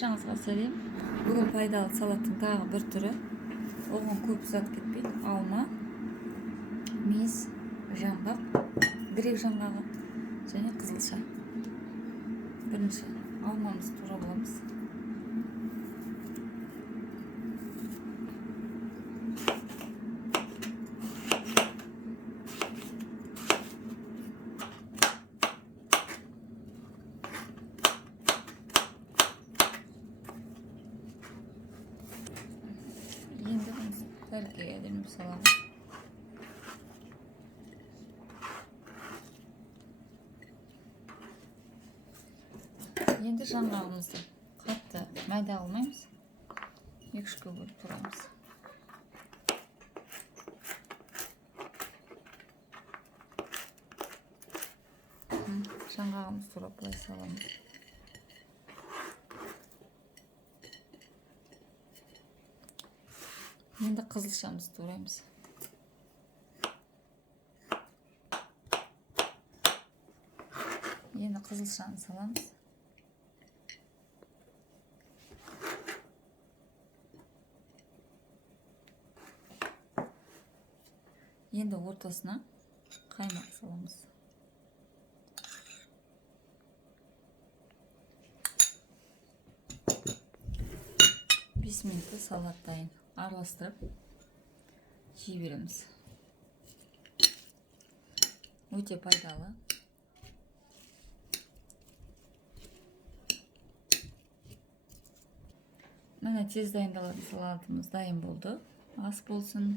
Баршаңызға сәлем. Бүгін пайдалы салаттың тағы бір түрі. Оған көп зат кетпейді. Алма, мейіз, жаңғақ, грек жаңғағы және қызылша. Бірінші алмамызды турап аламыз. Енді тәркеге әдемі саламыз. Енді жаңғағымызды қатты майда алмаймыз. Екі-үшке бөліп тұрамыз. Жаңғағымызды турап былай саламыз. Енді қызылшамызды тураймыз. Енді қызылшаны саламыз. Енді ортасына қаймақ саламыз. Бес минутта салат дайын. Араластырып жей береміз. Өте пайдалы. Міне тез дайындалатын салатымыз дайын болды. Ас болсын.